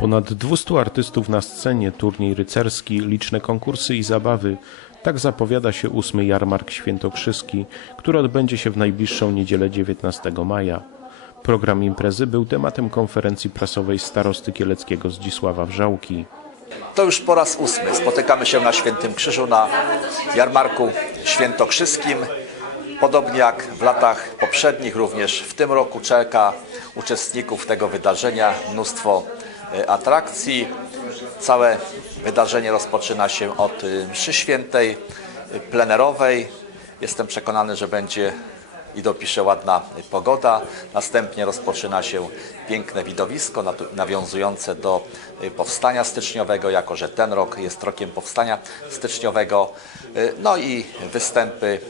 Ponad 200 artystów na scenie, turniej rycerski, liczne konkursy i zabawy. Tak zapowiada się ósmy jarmark świętokrzyski, który odbędzie się w najbliższą niedzielę 19 maja. Program imprezy był tematem konferencji prasowej starosty kieleckiego Zdzisława Wrzałki. To już po raz ósmy spotykamy się na Świętym Krzyżu na jarmarku świętokrzyskim. Podobnie jak w latach poprzednich, również w tym roku czeka uczestników tego wydarzenia mnóstwo atrakcji. Całe wydarzenie rozpoczyna się od y, mszy świętej, y, plenerowej. Jestem przekonany, że będzie i dopisze ładna pogoda. Następnie rozpoczyna się piękne widowisko nawiązujące do powstania styczniowego, jako że ten rok jest rokiem powstania styczniowego. No i występy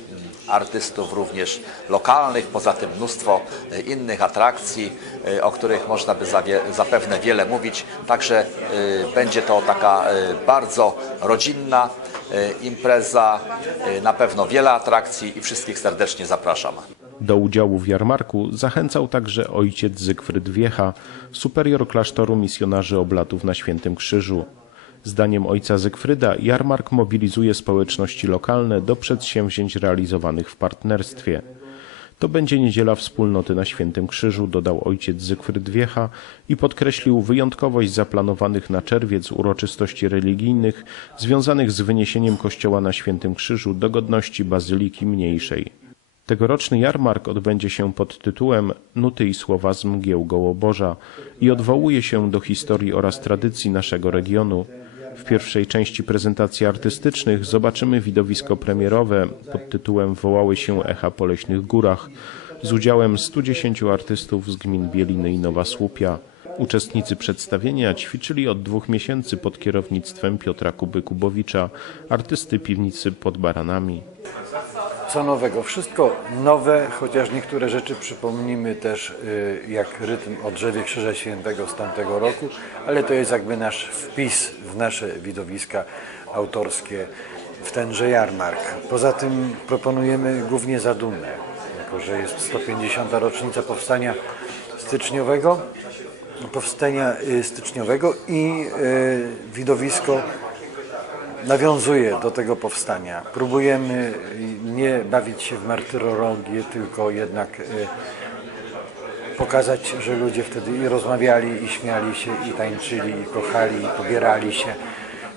artystów również lokalnych, poza tym mnóstwo y, innych atrakcji, y, o których można by zapewne wiele mówić. Także y, będzie to taka bardzo rodzinna impreza, na pewno wiele atrakcji i wszystkich serdecznie zapraszam. Do udziału w jarmarku zachęcał także ojciec Zygfryd Wiecha, superior klasztoru misjonarzy oblatów na Świętym Krzyżu. Zdaniem ojca Zygfryda jarmark mobilizuje społeczności lokalne do przedsięwzięć realizowanych w partnerstwie. To będzie niedziela wspólnoty na Świętym Krzyżu, dodał ojciec Zygfryd Wiecha i podkreślił wyjątkowość zaplanowanych na czerwiec uroczystości religijnych związanych z wyniesieniem kościoła na Świętym Krzyżu do godności Bazyliki Mniejszej. Tegoroczny jarmark odbędzie się pod tytułem Nuty i słowa z mgieł Gołoborza i odwołuje się do historii oraz tradycji naszego regionu. W pierwszej części prezentacji artystycznych zobaczymy widowisko premierowe pod tytułem Wołały się echa po leśnych górach z udziałem 110 artystów z gmin Bieliny i Nowa Słupia. Uczestnicy przedstawienia ćwiczyli od dwóch miesięcy pod kierownictwem Piotra Kuby-Kubowicza, artysty piwnicy pod Baranami. Co nowego? Wszystko nowe, chociaż niektóre rzeczy przypomnimy też y, jak rytm o drzewie Krzyża Świętego z tamtego roku, ale to jest jakby nasz wpis w nasze widowiska autorskie w tenże jarmark. Poza tym proponujemy głównie zadumę, jako że jest 150. rocznica powstania styczniowego, powstania y, styczniowego i y, widowisko nawiązuje do tego powstania. Próbujemy nie bawić się w martyrologię, tylko jednak y, pokazać, że ludzie wtedy i rozmawiali, i śmiali się, i tańczyli, i kochali, i pobierali się.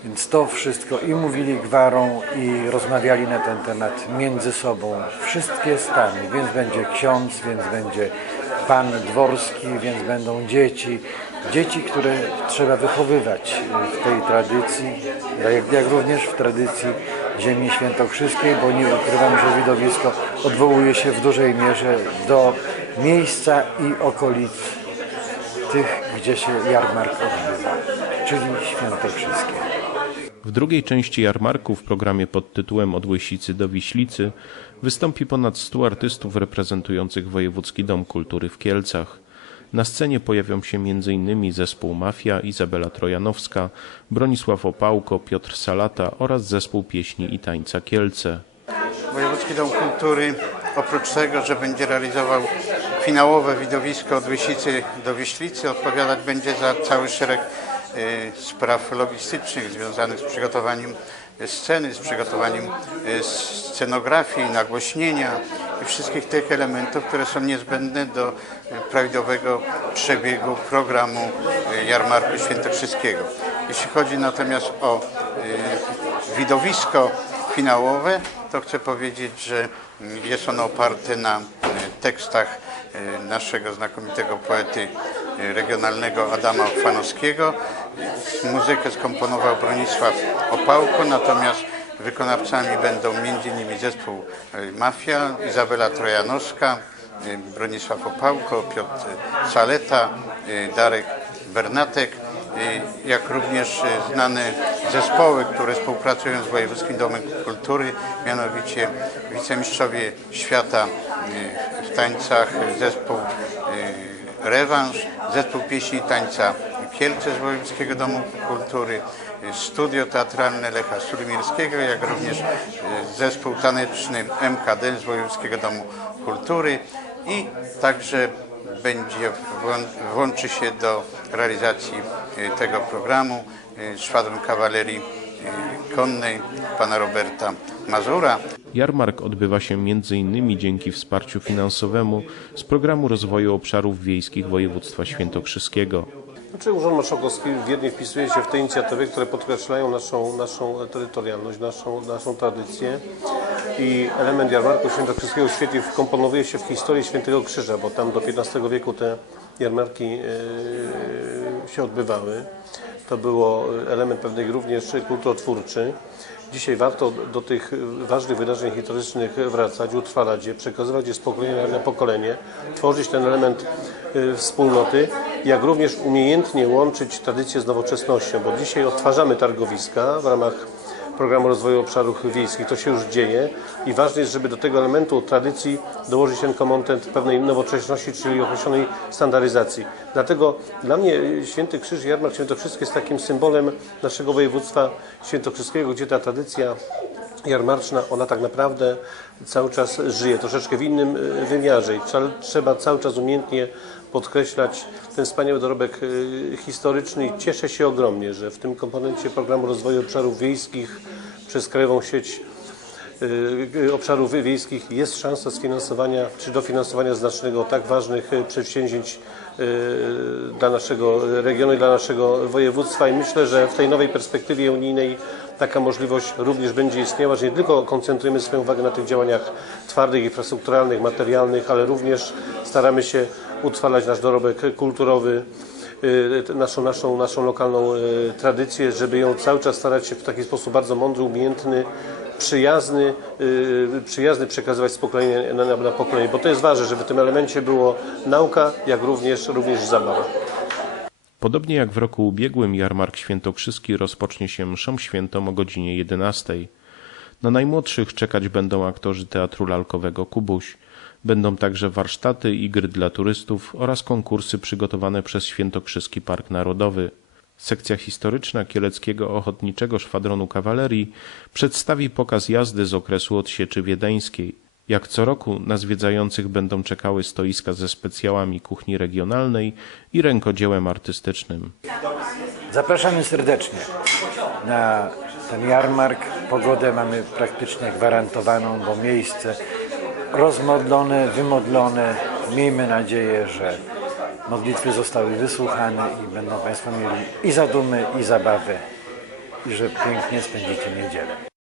Więc to wszystko i mówili gwarą, i rozmawiali na ten temat między sobą. Wszystkie stany, więc będzie ksiądz, więc będzie pan dworski, więc będą dzieci. Dzieci, które trzeba wychowywać w tej tradycji, jak, jak również w tradycji ziemi świętokrzyskiej, bo nie ukrywam, że widowisko odwołuje się w dużej mierze do miejsca i okolic tych, gdzie się jarmark odbywa, czyli świętokrzyskie. W drugiej części jarmarku w programie pod tytułem Od Łysicy do Wiślicy wystąpi ponad 100 artystów reprezentujących Wojewódzki Dom Kultury w Kielcach. Na scenie pojawią się m.in. zespół Mafia, Izabela Trojanowska, Bronisław Opałko, Piotr Salata oraz zespół pieśni i tańca Kielce. Wojewódzki Dom Kultury oprócz tego, że będzie realizował finałowe widowisko od Łysicy do Wiślicy, odpowiadać będzie za cały szereg spraw logistycznych związanych z przygotowaniem sceny, z przygotowaniem e, scenografii, nagłośnienia i wszystkich tych elementów, które są niezbędne do e, prawidłowego przebiegu programu Jarmarku Świętokrzyskiego. Jeśli chodzi natomiast o widowisko finałowe, to chcę powiedzieć, że jest ono oparte na tekstach naszego znakomitego poety regionalnego Adama Chwanowskiego. Muzykę skomponował Bronisław Opałko, natomiast wykonawcami będą m.in. zespół e, Mafia, Izabela Trojanowska, e, Bronisław Opałko, Piotr Saleta, e, Darek Bernatek, jak również znane zespoły, które współpracują z Wojewódzkim Domem Kultury, mianowicie wicemistrzowie świata w tańcach, zespół Rewanż, zespół pieśni i tańca Kielce z Wojewódzkiego Domu Kultury, studio teatralne Lecha Sulimirskiego, jak również y, zespół taneczny MKD z Wojewódzkiego Domu Kultury i także będzie włą- włączy się do realizacji y, tego programu y, szwadron kawalerii konnej pana Roberta Mazura. Jarmark odbywa się m.in. dzięki wsparciu finansowemu z Programu Rozwoju Obszarów Wiejskich Województwa Świętokrzyskiego. Znaczy Urząd Marszałkowski wiernie wpisuje się w te inicjatywy, które podkreślają naszą, naszą terytorialność, naszą, naszą tradycję i element jarmarku świętokrzyskiego świetnie wkomponowuje się w historię Świętego Krzyża, bo tam do XV wieku te jarmarki e, się odbywały. To było element pewnej również kulturotwórczy. Dzisiaj warto do tych ważnych wydarzeń historycznych wracać, utrwalać je, przekazywać je z pokolenia na pokolenie, tworzyć ten element y, wspólnoty, jak również umiejętnie łączyć tradycję z nowoczesnością, bo dzisiaj odtwarzamy targowiska w ramach programu rozwoju obszarów wiejskich. To się już dzieje i ważne jest, żeby do tego elementu tradycji dołożyć ten komponent pewnej nowocześności, czyli określonej standaryzacji. Dlatego dla mnie Święty Krzyż Jarmark Świętokrzyski jest takim symbolem naszego województwa świętokrzyskiego, gdzie ta tradycja jarmarczna, ona tak naprawdę cały czas żyje, troszeczkę w innym y, wymiarze i trzeba cały czas umiejętnie podkreślać ten wspaniały dorobek y, historyczny i cieszę się ogromnie, że w tym komponencie programu rozwoju obszarów wiejskich przez Krajową Sieć y, obszarów wiejskich jest szansa sfinansowania czy dofinansowania znacznego tak ważnych przedsięwzięć dla naszego regionu i dla naszego województwa. I myślę, że w tej nowej perspektywie unijnej taka możliwość również będzie istniała, że nie tylko koncentrujemy swoją uwagę na tych działaniach twardych, infrastrukturalnych, materialnych, ale również staramy się utrwalać nasz dorobek kulturowy, y, naszą, naszą, naszą lokalną y, tradycję, żeby ją cały czas starać się w taki sposób bardzo mądry, umiejętny, przyjazny, y, przyjazny przekazywać z pokolenia na, na, pokolenie, bo to jest ważne, żeby w tym elemencie było nauka, jak również, również zabawa. Podobnie jak w roku ubiegłym Jarmark Świętokrzyski rozpocznie się mszą świętą o godzinie 11. Na najmłodszych czekać będą aktorzy Teatru Lalkowego Kubuś. Będą także warsztaty i gry dla turystów oraz konkursy przygotowane przez Świętokrzyski Park Narodowy. Sekcja historyczna Kieleckiego Ochotniczego Szwadronu Kawalerii przedstawi pokaz jazdy z okresu odsieczy wiedeńskiej. Jak co roku na zwiedzających będą czekały stoiska ze specjałami kuchni regionalnej i rękodziełem artystycznym. Zapraszamy serdecznie na ten jarmark. Pogodę mamy praktycznie gwarantowaną, bo miejsce rozmodlone, wymodlone. Miejmy nadzieję, że modlitwy zostały wysłuchane i będą Państwo mieli i zadumy, i zabawę, i że pięknie spędzicie niedzielę.